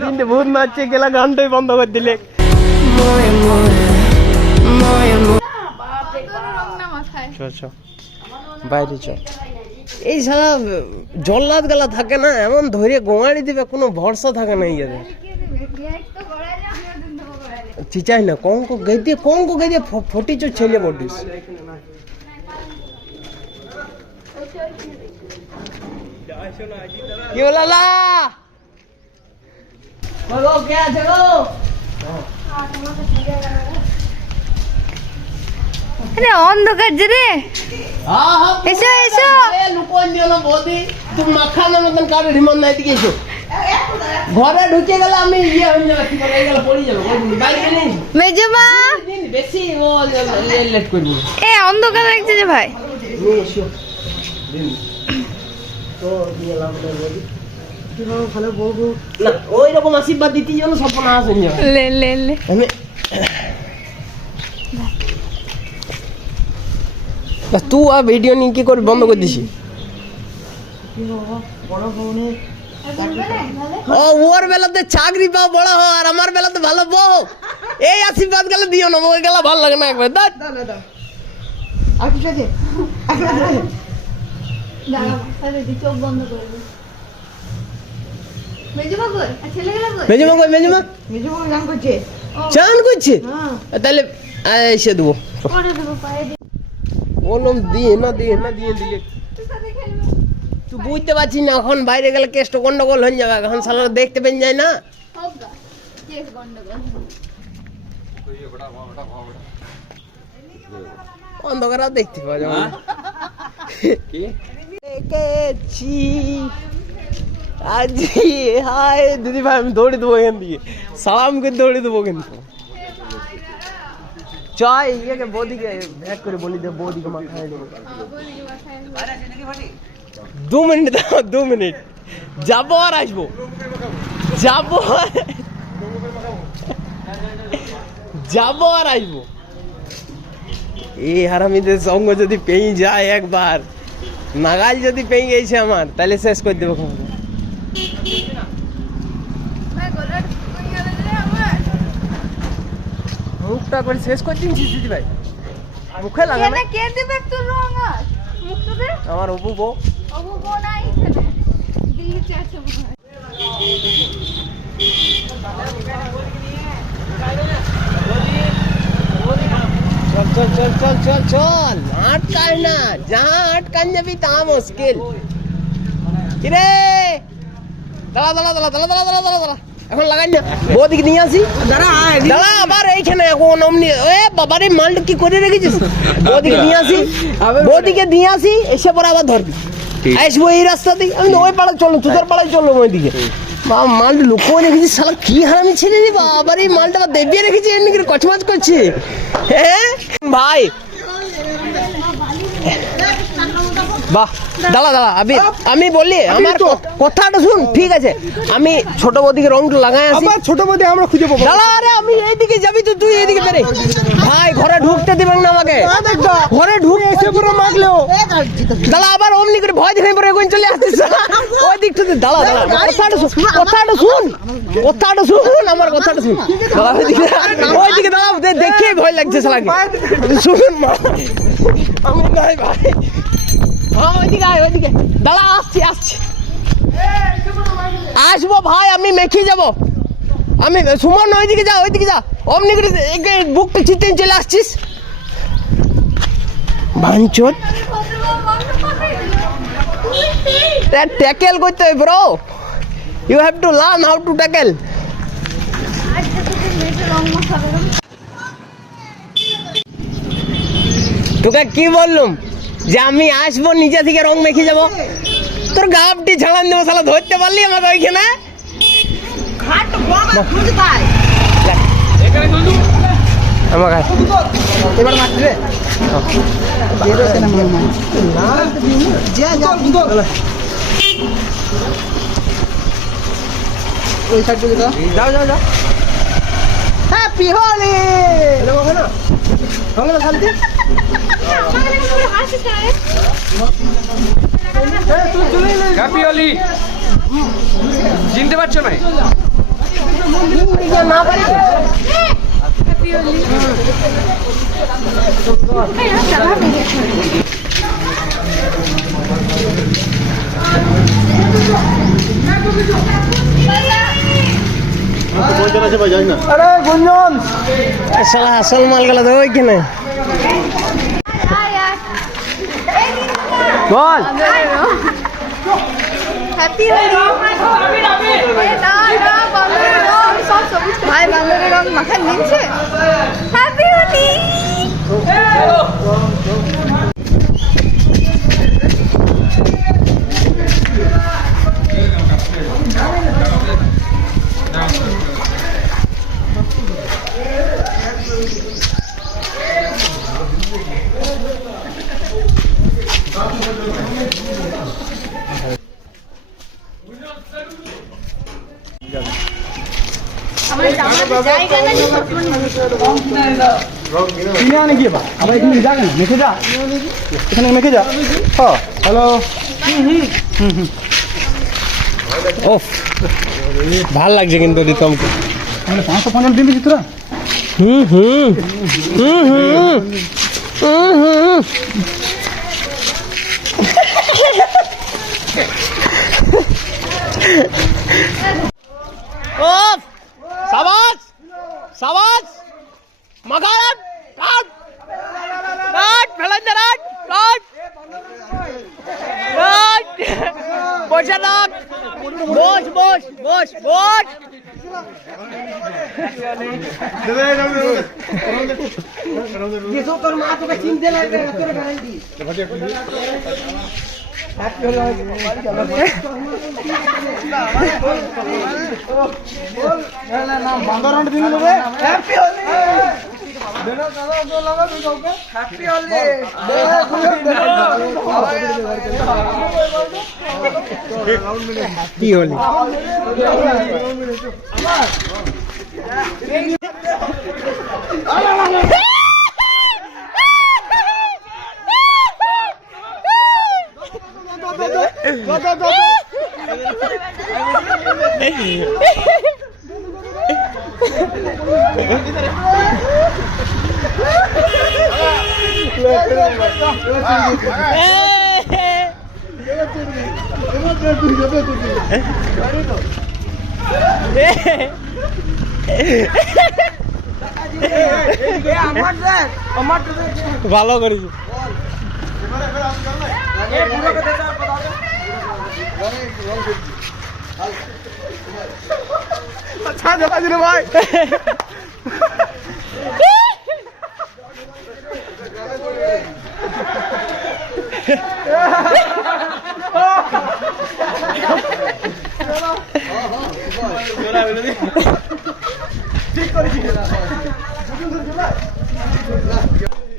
দিনটা বহুত নাচছে গেলা, গানটাই বন্ধ করে দিলে। বাইরে চ, এই সারা জল্লাদ গেলা থাকে না, এমন ধরে গোয়াড়ি দিবে, কোনো ভরসা থাকে না। ইয়ে চিচাই না কঙ্ক গাইতে ফটিচ ছেলে বটিস। কি হলো লা বলো, কে আছে গো? আরে অন্ধকার যে রে, এসো এসো। লুকোন দিও না বৌদি, তুমি মাখানোর মতন কারো রিমন নাই, দিকে এসো। ঘরে ঢুকে গেলে আমি ইয়ে হয়ে যাবে, কি করে গেলে পড়ে যাবে। বাইরে নেই মেজমা, বেশি ও লেট করবি। এ অন্ধকার লাগছে যে ভাই। এসো তো দিয়ে লাভ নেই বৌদি, ভালো বউ না ওই রকম আশীর্বাদ দিতে যেন স্বপ্ন আসেন যাবে। লে লে লে তুই আর ভিডিও নিয়ে কি করে বন্ধ করে দিছি? ওর বেলাতে চাকরি পাও বড় হো, আর আমার বেলাতে ভালো বউ। এই আশীর্বাদ গেলে দিও না, ওই গেলা ভালো লাগে না একবার। চোখ বন্ধ করে চান করছে, তাহলে এসে দেবো। বললাম দিয়ে না দিয়ে না দিয়ে দিলে তুই বুঝতে পারছিস না, এখন বাইরে গেলে কেষ্ট গন্ডগোল হয়ে যাবে। এখন সালা দেখতে পেন যায় না, অন্ধকার দেখতে পাওয়া যাবে। আজ হায় দিদি ভাই, আমি দৌড়ে দেবো এখান দিয়ে, সালাম করে দৌড়ে দেবো। কিন্তু চাই ইয়েকে বৌদিকে ভ্যাক করে বলি দে, বৌদিকে মাথায় দেবো। 2 মিনিট দাও, 2 মিনিট যাবো আর আসবো, যাবো যাবো আর আসবো। এই হারামিদের সঙ্গ যদি পেয়ে যায় একবার, নাগাল যদি পেয়ে গেছে আমার, তাহলে শেষ করে দেবো। মুখটা করে শেষ করে দিচ্ছি দিদি ভাই, মুখে লাগা না। কে দেবে একটু রং আর মুখটা দে। আমার অপু বউ, অপু বউ নাই এখানে, দিয়েছে আছে মনে হয়। চল চল চল চল চল চল, আটকায় না, যা আটকান যাবি তা মুশকিল। কিরে দাঁড়া দাঁড়া দাঁড়া দাঁড়া দাঁড়া দাঁড়া দাঁড়া দাঁড়া, এখন লাগাই না, বৌদিকে নিয়ে আসি। দাঁড়া দাঁড়া, আবার এইখানে এখন অমনি এ বাবারে মালটা কি করে রেখেছিস? বৌদিকে নিয়ে আসি, বৌদিকে নিয়ে আসি, এসে পরে আবার ধরবি। আসবো এই রাস্তা দিয়ে, আমি ওই পাড়ায় চললাম, তোদের পাড়ায় চললাম ওইদিকে। মালটা লুকিয়ে রেখেছিস, শালা কি হারামি ছেলে রে বাবার, এই মালটা দেবিয়ে রেখেছি, এমনি করে কচমাচ করছে। হ্যাঁ ভাই বাহ, দাঁড়া দাঁড়া, আমি বলি আমার কথাটা শুন, ঠিক আছে? আমি ছোট বৌদিকে রংটা লাগাই আসি। ছোট বৌদি আমরা খুঁজে পাবো। দাঁড়া, আরে আমি এইদিকে যাবি তো, তুই এইদিকে বেরে। ভাই ঘরে ঢুকতে দিবেন না আমাকে, ঘরে ঢুকে এসে পুরো মারলেও। দাঁড়া, আবার অমনি করে ভয় দেখে পরে এখন চলে আসছিস ওই দিকটাতে। দাঁড়া দাঁড়া, কথাটা শুন, কথাটা শুন, কথাটা শুন, আমার কথাটা শুন। দাঁড়া ওইদিকে দাঁড়া, দেখে ভয় লাগছে শালাকে। শুনুন মা, আমি নাই ভাই, ওইদিকে আয়, ওইদিকে দাঁড়া, আসছি আসছি, আসবো ভাই, আমি মেখে যাবো। আমি সুমন, ওইদিকে যা, ওইদিকে যা, অমনি করে বুকটা চিনতে চলে আসছিস। বাঞ্চোত ট্যাকেল করতে হয় bro, you have to learn how to tackle. তোকে কি বললুম যে আমি আসবো, নিজে থেকে রং মেখে যাবো, তোর গাপটি ঝাড়ান দেবো, শালা ধরতে পারলি আমাকে ওইখানে। আমাকে এবার মারবে ওই সাইড থেকে যাও যাও যাও। হ্যাপি হোলি, শান্তি। হ্যাপি হোলি চিনতে পারছো না শালা আসল মাল গেল তো ওইখানে বল হ্যাপি হোলি ভাই বাংলার রং মাথায় নিচ্ছে হ্যাপি হোলি আমার জায়গা না কিনে আনে কি বা আবার এখানে যা কেন মেখে যা এখানে মেখে যা হ্যালো ওফ ভাল লাগছে কিন্তু রিতমকে মানে 550 দিবি তোরা হুম হুম হুম হুম হুম হুম ওফ সাবাস সাবাস মাগারাট কাট কাট ফেলান দে রাট কাট কাট বসে রাখ বস বস বস বস যেসব তোর মা তোকে চিনতে লাগবে তোর গ্যারান্টি বান্দরহাট দিন দেবে হ্যাপি হোলি হ্যাপি হোলি কি হোলি ভালো করেছি ছাড় বাজিরে ভাই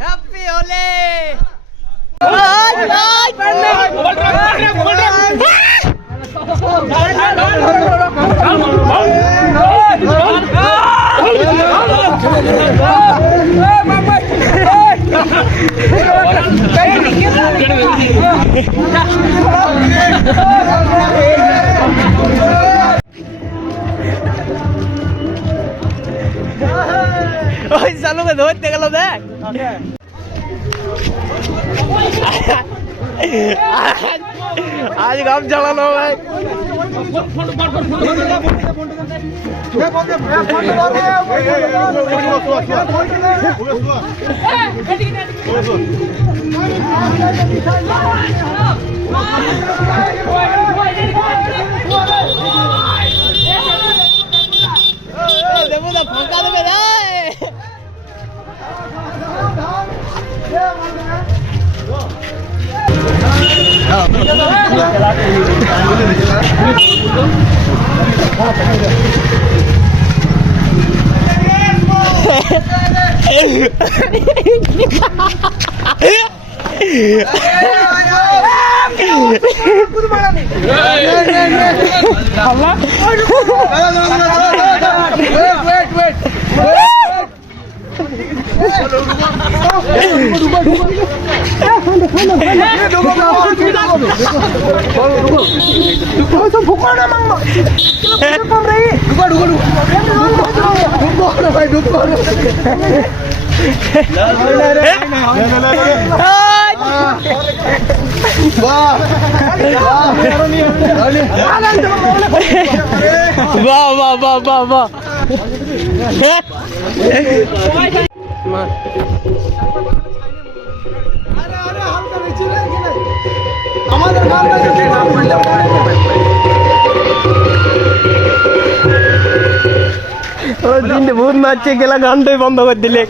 হ্যাপি হোলি ওই চালুকে ধরতে গেল দেখ আজ গাম চালানো ভাই দেবো না ফাঁকা দেবে রে বাহ বাহ বাহ বাহ বাহ আমাদের বহুত নাচছে গেলা গানটাই বন্ধ করে দিলে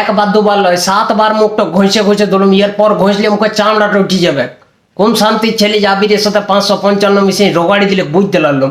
একবার দুবার লয় 7 বার মুখটা ঘষে ঘষে ধরুন এরপর ঘষলে মুখে চামড়াটা উঠে যাবে কোন শান্তির ছেলে যাবি রে সাথে 555 মিশিয়ে রোগাড়ি দিলে বুঝতে লাগলাম